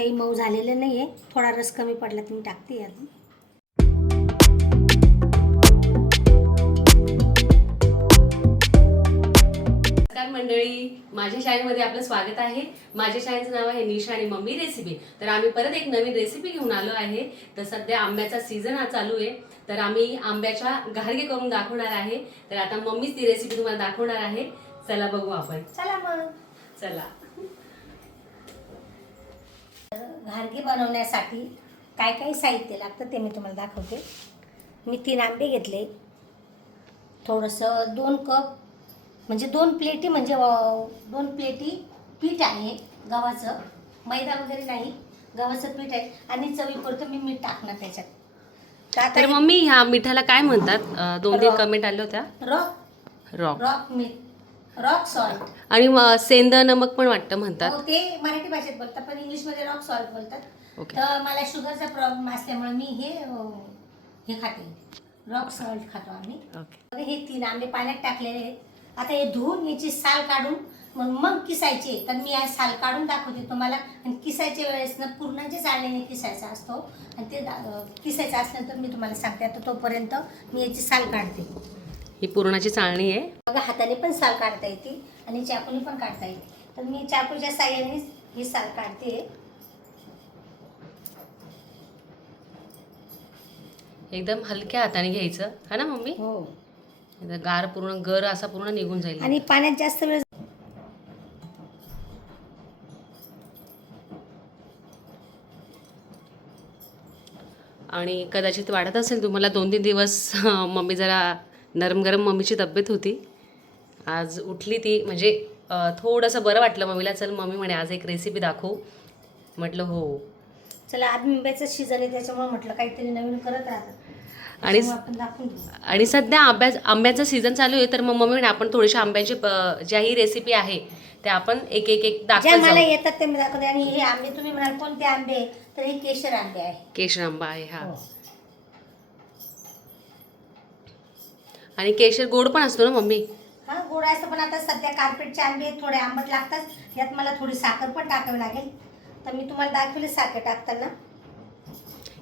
काही मऊ झालेलं नाही आहे थोडा रस कमी पडला तर मी टाकते यात नमस्कार मंडळी माझ्या शाळेमध्ये आपलं स्वागत आहे. माझ्या शाळेचं नाव आहे निशा आणि मम्मी रेसिपी तर आम्ही परत एक नवीन रेसिपी घेऊन आलो आहे. तर सध्या आंब्याचा सीझन हा चालू आहे. तर आम्ही आंब्याच्या घारगे करून दाखवणार आहे. तर आता मम्मीच ती रेसिपी तुम्हाला दाखवणार आहे. चला बघू आपण. चला मग. चला. घारगे बनवण्यासाठी काय काय साहित्य लागतं ते मी तुम्हाला दाखवते. मी तीन आंबे घेतले. थोडंसं दोन कप म्हणजे दोन प्लेटी म्हणजे दोन प्लेटी पीठ आहे गव्हाचं. मैदा वगैरे नाही गव्हाचं पीठ आहे आणि चवीपुरतं मी मीठ टाकणार त्याच्यात. का तर मम्मी ह्या मिठाला काय म्हणतात? दोन तीन. कमेंट आल्या होत्या रॉक रॉक रॉक मीठ. रॉक सॉल्ट आणि सेंद नमक पण वाटतं म्हणतात. हो ते मराठी भाषेत बोलतात पण इंग्लिशमध्ये रॉक सॉल्ट बोलतात. ओके तर मला शुगरचा प्रॉब्लेम असल्यामुळे मी हे अं, हे खाते. रॉक सॉल्ट खातो आम्ही. ओके हे तीन आंबे पाण्यात टाकलेले आहेत. आता हे धुवून याची साल काढून मग मग किसायचे. तर मी आज साल काढून दाखवते तुम्हाला. आणि किसायच्या वेळेस ना पूर्णाच्या चाळणीने किसायचा असतो. आणि ते दा- अं, किसायचं असल्यानंतर मी तुम्हाला सांगते. आता तोपर्यंत मी याची साल काढते. ही पूर्णाची चाळणी आहे. बघा हाताने पण साल काढता येते आणि चाकूने पण काढता येते. तर मी चाकूच्या साह्याने ही साल काढते. एकदम हलक्या हाताने घ्यायचं. हा ना मम्मी? हो. गार पूर्ण गर असा पूर्ण निघून जाईल. आणि पाण्यात जास्त वेळ आणि कदाचित वाटत असेल तुम्हाला दोन तीन दिवस मम्मी जरा नरम गरम मम्मीची तब्येत होती. आज उठली ती म्हणजे थोडंसं बरं वाटलं मम्मीला. चल मम्मी म्हणे आज एक रेसिपी दाखवू. म्हटलं हो. चला आंब्याचं सीझन आहे त्याच्यामुळे म्हटलं काहीतरी नवीन करत राहतात. आणि आणि सध्या आंब्या आंब्याचा सीझन चालू आहे तर मग मम्मी म्हणे आपण थोडीशी आंब्याची प- ज्याही रेसिपी आहे त्या आपण एक एक एक ज्या दाखवत मला येतात ते मी दाखवते. आणि हे आंबे तुम्ही म्हणाल कोणते आंबे? तर हे केशर आंबे आहे. केशर आंबा आहे हा. आणि केशर गोड पण असतो ना मम्मी? हा गोड असतं पण आता सध्या कार्पेटचे आंबे थोडे आंबट लागतात. यात मला थोडी साखर पण टाकावी लागेल. तर मी तुम्हाला दाखवले साखर टाकताना.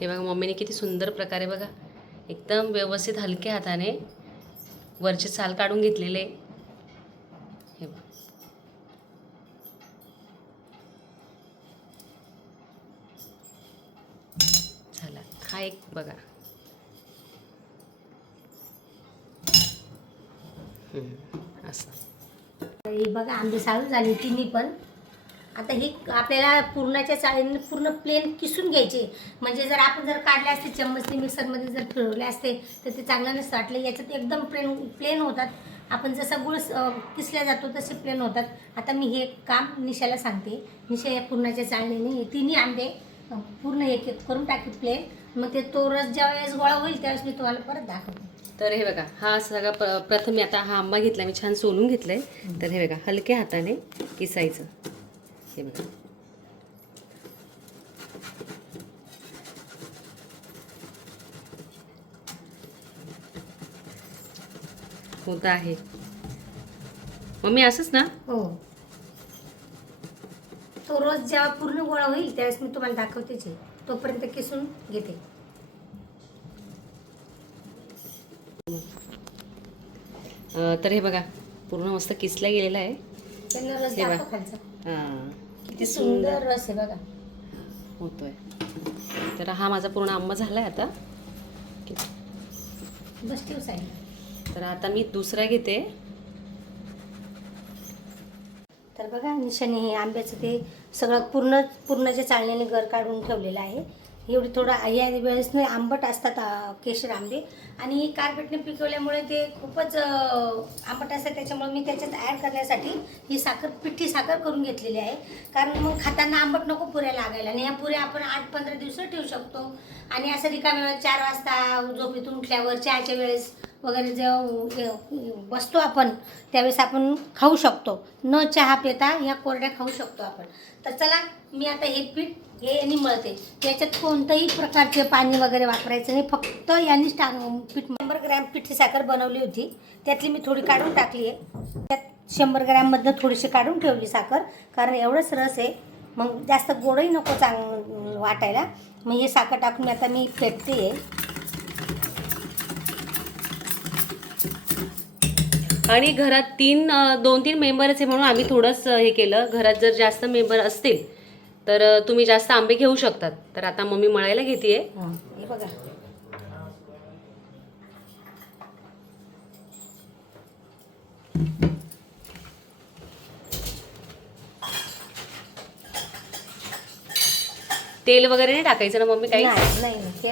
हे बघा मम्मीने किती सुंदर प्रकारे बघा एकदम व्यवस्थित हलक्या हाताने वरचे साल काढून घेतलेले. हे बघ. झाला. हा एक बघा. असं. ही बघा आंबे साळून झाली तिन्ही पण. आता ही आपल्याला पूर्णाच्या चाळीने पूर्ण प्लेन किसून घ्यायचे. म्हणजे जर आपण जर काढले असते चम्मचने मिक्सरमध्ये जर फिरवले असते तर ते चांगलं नसतं वाटलं. याच्यात एकदम प्लेन प्लेन होतात. आपण जसा गुळ किसल्या जातो तसे प्लेन होतात. आता मी हे काम निशाला सांगते. निशा या पूर्णाच्या चाळणीने हे तिन्ही आंबे पूर्ण एक एक करून टाकी प्लेन मग ते तो रस ज्या वेळेस गोळा होईल त्यावेळेस मी तुम्हाला परत दाखवते. तर हे बघा हा सगळा प्र प्रथम मी आता हा आंबा घेतला मी छान सोलून घेतलाय. तर हे बघा हलक्या हाताने किसायचं. हे बघा. होत आहे. मम्मी असंच ना? हो. तो रोज जेव्हा पूर्ण गोळा होईल त्यावेळेस मी तुम्हाला दाखवतेच आहे. तोपर्यंत किसून घेते. तर हे बघा पूर्ण मस्त किसला गेलेला आहे. हे बघ. हां. किती सुंदर रस आहे बघा. होतोय. तर हा माझा पूर्ण आंबा झालाय आता. बस ठेव साईड तर आता मी दुसरा घेते. तर बघा निशाने हे आंब्याचं ते सगळं पूर्ण पूर्णच्या चाळण्याने घर काढून ठेवलेलं आहे. एवढी थोडं या वेळेस नाही आंबट असतात केशर आंबे. आणि कार्पेटने पिकवल्यामुळे ते खूपच आंबट असतात. त्याच्यामुळे मी त्याच्यात ॲड करण्यासाठी ही साखर पिठी साखर करून घेतलेली आहे. कारण मग खाताना आंबट नको पुऱ्या लागायला. आणि ह्या पुऱ्या आपण आठ पंधरा दिवस ठेवू शकतो. आणि असं रिकाम्या चार वाजता झोपेतून उठल्यावर चहाच्या वेळेस वगैरे जेव्हा बसतो आपण त्यावेळेस आपण खाऊ शकतो. न चहा पिता ह्या कोरड्या खाऊ शकतो आपण. तर चला मी आता हे पीठ हे यांनी मळते. याच्यात कोणतंही प्रकारचे पाणी वगैरे वापरायचं नाही. फक्त यांनीच टाक पीठ शंभर ग्रॅम पिठी साखर बनवली होती. त्यातली मी थोडी काढून टाकली आहे. त्यात शंभर ग्रॅममधनं थोडीशी काढून ठेवली साखर. कारण एवढंच रस आहे. मग जास्त गोडही नको चांग वाटायला. मग हे साखर टाकून आता मी फेटते आहे. आणि घरात तीन दोन तीन मेंबरच आहे म्हणून आम्ही थोडंच अ, हे केलं. घरात जर जास्त मेंबर असतील तर तुम्ही जास्त आंबे घेऊ शकतात. तर आता मम्मी मळायला घेते हे. बघा. तेल वगैरे नाही टाकायचं ना मम्मी काही?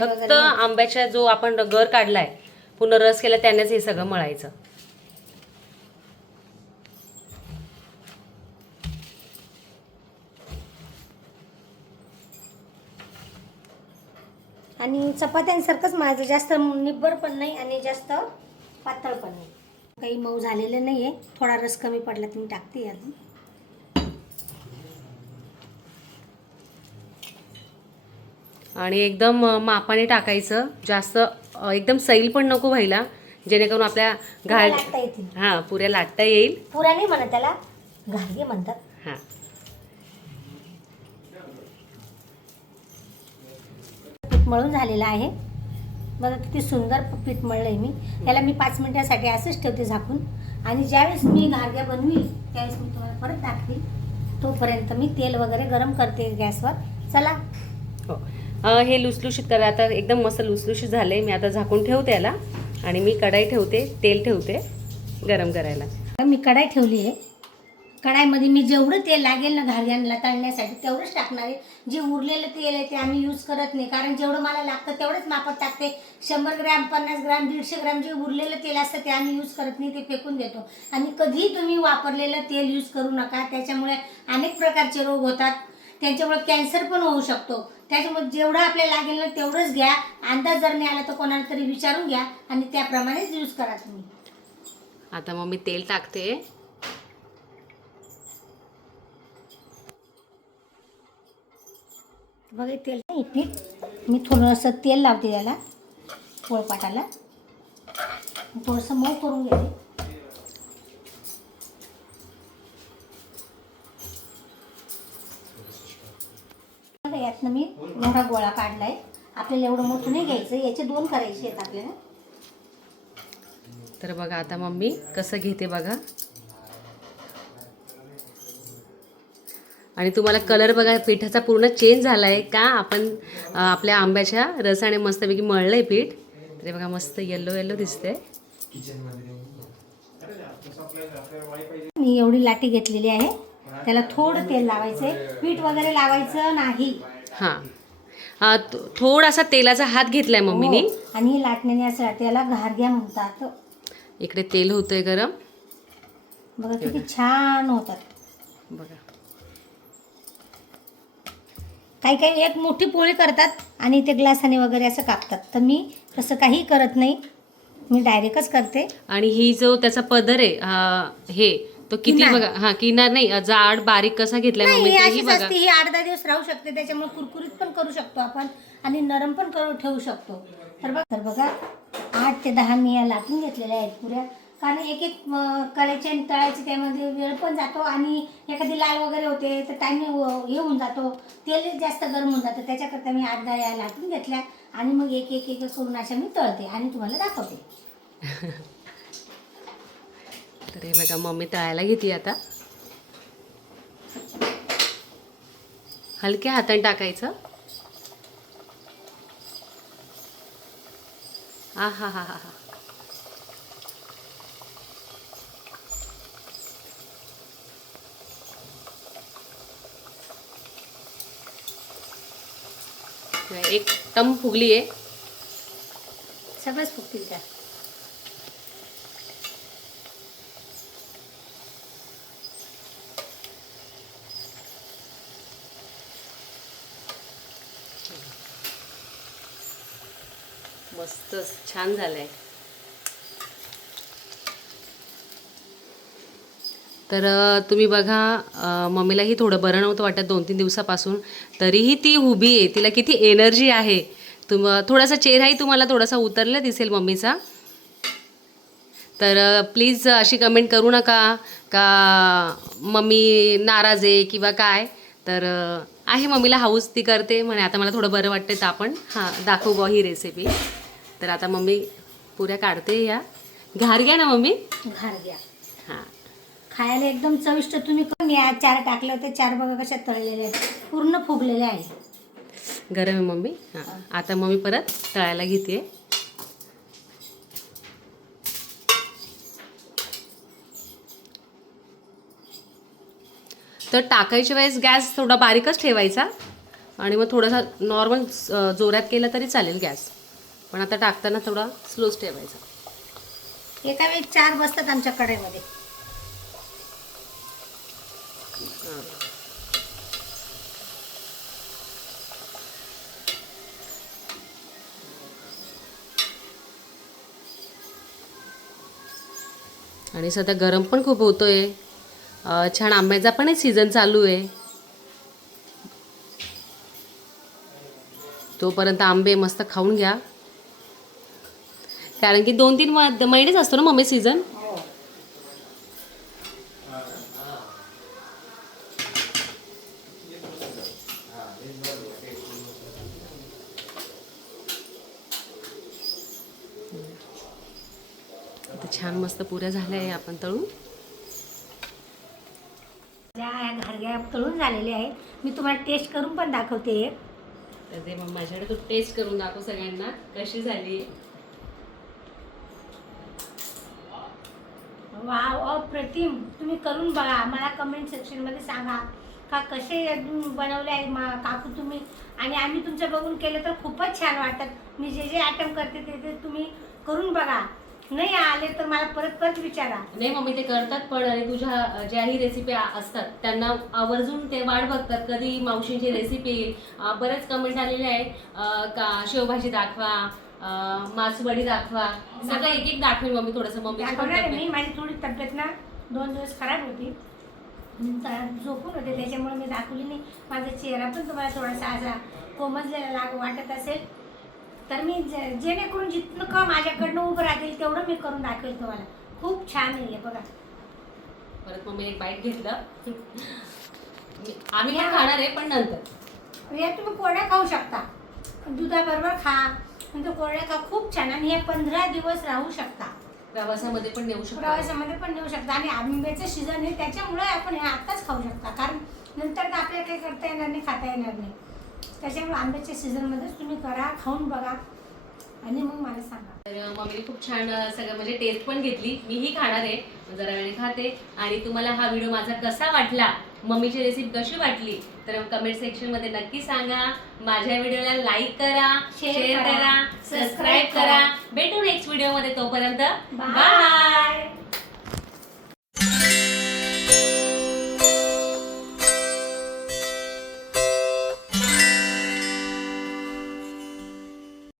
फक्त. आंब्याच्या जो आपण गर काढलाय पुन्हा रस केला त्यानेच हे सगळं मळायचं. आणि चपात्यांसारखंच माझं. जास्त निब्बर पण नाही आणि जास्त पातळ पण नाही. काही मऊ झालेलं नाही आहे थोडा रस कमी पडला तर मी टाकते अजून. आणि एकदम मापाने टाकायचं. जास्त एकदम सैल पण नको व्हायला. जेणेकरून आपल्या घाल येतील. हां पुऱ्या लाटता येईल. पुऱ्या नाही म्हणत त्याला घारगे म्हणतात. मळून झालेलं आहे. बघा किती सुंदर पीठ मळलंय मी. याला मी पाच मिनिटासाठी असंच ठेवते झाकून. आणि ज्यावेळेस मी घारग्या बनवील त्यावेळेस मी तुम्हाला परत दाखवील तोपर्यंत मी तेल वगैरे गरम करते गॅसवर. चला. हो. हे लुसलुशीत करा. आता एकदम मस्त लुसलुशीत झाले मी आता झाकून ठेवते याला आणि मी कढाई ठेवते तेल ठेवते गरम करायला. मी कढाई ठेवली आहे. कढाईमध्ये मी जेवढं तेल लागेल ना घारग्यांना तळण्यासाठी तेवढंच टाकणार आहे. जे उरलेलं तेल आहे ते आम्ही यूज करत नाही. कारण जेवढं मला लागतं तेवढंच मापत टाकते. शंभर ग्रॅम पन्नास ग्रॅम दीडशे ग्रॅम जे उरलेलं तेल असतं ते आम्ही यूज करत नाही ते फेकून देतो. आणि कधीही तुम्ही वापरलेलं तेल यूज करू नका. त्याच्यामुळे अनेक प्रकारचे रोग होतात. त्यांच्यामुळे कॅन्सर पण होऊ शकतो. त्याच्यामुळे जेवढं आपल्याला लागेल ना तेवढंच घ्या. अंदाज जर नाही आला तर कोणाला तरी विचारून घ्या. आणि त्याप्रमाणेच यूज करा तुम्ही. आता मग मी तेल टाकते. बघा तेल नाही पीठ मी थोडंसं तेल लावते याला पोळपाटाला. थोडंसं मऊ करून घेते बघा, यातनं मी एवढा गोळा काढलाय. आपल्याला एवढं मोठं नाही घ्यायचं याचे दोन करायचे आहेत आपल्याला. तर बघा आता मम्मी कसं घेते बघा. आणि तुम्हाला कलर बघा पिठाचा पूर्ण चेंज झाला आहे का? आपण आपल्या आंब्याच्या रसाने मस्तपैकी मळलं आहे पीठ. तर बघा मस्त येल्लो येल्लो दिसते मी एवढी लाटी घेतलेली आहे. त्याला थोडं तेल लावायचं आहे पीठ वगैरे लावायचं नाही. हां. थोडासा तेलाचा हात घेतलाय मम्मीने. हो. आणि लाटण्याने असं लाटते याला घारग्या म्हणतात. इकडे तेल होतंय गरम. बघा किती छान होतात. बघा. काही काही एक मोठी पोळी करतात आणि ते ग्लासाने वगैरे असं कापतात. तर मी तसं काही करत नाही. मी डायरेक्टच करते. आणि ही जो त्याचा पदर आहे हे तो किती किनार. बघा हा किनार नाही जाड बारीक कसा घेतलाय नाही मम्मी ही तेही अशीच बघा. असते ही आठ दहा दिवस राहू शकते त्याच्यामुळे कुरकुरीत पण करू शकतो आपण आणि नरम पण करू ठेवू शकतो. तर बघ तर बघा आठ ते दहा मी या लाटून घेतलेल्या आहेत पुऱ्या. कारण एक एक करायचे आणि तळायचे त्यामध्ये वेळ पण जातो आणि एखादी लाल वगैरे होते तर टाईम हे होऊन जातो. तेल जास्त गरम होऊन जातं. त्याच्याकरता मी आठ दहा या लाटून घेतल्या आणि मग एक एक एक करून अशा मी तळते आणि तुम्हाला दाखवते. तर हे बघा मम्मी तळायला घेते आता. हलक्या हाताने टाकायचं. आ हा हा हा हा एक टम फुगली आहे. सगळंच फुगतील त्या. मस्त छान झालंय. तर तुम्ही बघा मम्मीलाही थोडं बरं नव्हतं वाटत दोन तीन दिवसापासून. तरीही ती उभी आहे. तिला किती एनर्जी आहे. तुम थोडासा चेहराही तुम्हाला थोडासा उतरला दिसेल मम्मीचा. तर प्लीज अशी कमेंट करू नका का मम्मी नाराज आहे किंवा काय. तर आहे मम्मीला हाऊस ती करते म्हणे. आता मला थोडं बरं वाटतं तर आपण हां दाखवू बुवा ही रेसिपी तर आता मम्मी पुऱ्या काढते या. घार घ्या ना मम्मी. घार घ्या. हां. खायला एकदम चविष्ट. तुम्ही या. चार टाकले होते. चार बघा कशा तळलेले आहेत. पूर्ण फुगलेले आहे. गरम आहे मम्मी. हां. आता मम्मी परत तळायला घेते. तर टाकायच्या वेळेस गॅस थोडा बारीकच ठेवायचा. आणि मग थोडासा नॉर्मल जोरात केला तरी चालेल गॅस. पण आता टाकताना थोडा स्लोच ठेवायचा. एका वेळी चार बसतात आमच्या कढईमध्ये. आणि सध्या गरम पण खूप होतोय. आहे छान आंब्याचा पण एक सीझन चालू आहे. तोपर्यंत आंबे मस्त खाऊन घ्या. कारण की दोन तीन महिनेच असतो ना मम्मी सीझन छान मस्त पुऱ्या झाल्या आहे आपण तळून. घारग्या तळून झालेल्या आहे मी तुम्हाला टेस्ट करून पण दाखवते. तर ते मग माझ्याकडे तू टेस्ट करून दाखव सगळ्यांना. कशी झाली? वाव अप्रतिम. तुम्ही करून बघा. मला कमेंट सेक्शनमध्ये सांगा का कसे बनवले आहे मा काकू तुम्ही? आणि आम्ही तुमचं बघून केलं तर खूपच छान वाटतात मी जे जे आयटम करते ते ते तुम्ही करून बघा. नाही आले तर मला परत परत विचारा. नाही मम्मी ते करतात पण आणि तुझ्या ज्याही रेसिपी असतात त्यांना आवर्जून ते वाट बघतात. कधी मावशींची रेसिपी येईल बरेच कमेंट आलेले आहेत. का शेवभाजी दाखवा अ, मासवडी दाखवा. सगळं एक एक दाखवेल मम्मी थोडंसं. मम्मी मी. माझी थोडी तब्येत ना दोन दिवस खराब होती. झोपून होते. त्याच्यामुळे मी दाखवली नाही. माझा चेहरा पण तुम्हाला थोडासा असा कोमजलेला लाग वाटत असेल. तर मी जे- जेणेकरून जितकं का माझ्याकडनं उभं राहतील तेवढं मी करून दाखवेल तुम्हाला. खूप छान आहे हे बघा. परत मम्मी एक बाईट घेतलं. मी- आम्ही पण खाणार आहे पण नंतर. या तुम्ही कोरड्या खाऊ शकता. दुधाबरोबर खा. नंतर कोरड्या खा. खूप छान. आणि हे पंधरा दिवस राहू शकता. प्रवासामध्ये पण नेऊ शकतो. प्रवासामध्ये पण नेऊ शकता. आणि आंब्याचं सीझन आहे त्याच्यामुळे आपण हे आत्ताच खाऊ शकता. कारण नंतर तर आपल्याला काही करता येणार नाही खाता येणार नाही. त्याच्यामुळे आंब्याच्या सीझनमध्येच तुम्ही करा खाऊन बघा. आणि मग मला सांगा. तर मम्मीने खूप छान सगळं म्हणजे टेस्ट पण घेतली. मीही खाणार आहे. जरा वेळेने खाते. आणि तुम्हाला हा व्हिडिओ माझा कसा वाटला? मम्मीची रेसिपी कशी वाटली? तर कमेंट सेक्शनमध्ये नक्की सांगा. माझ्या व्हिडिओला लाईक करा शेअर करा, सबस्क्राईब करा. भेटू नेक्स्ट व्हिडिओमध्ये तोपर्यंत. बाय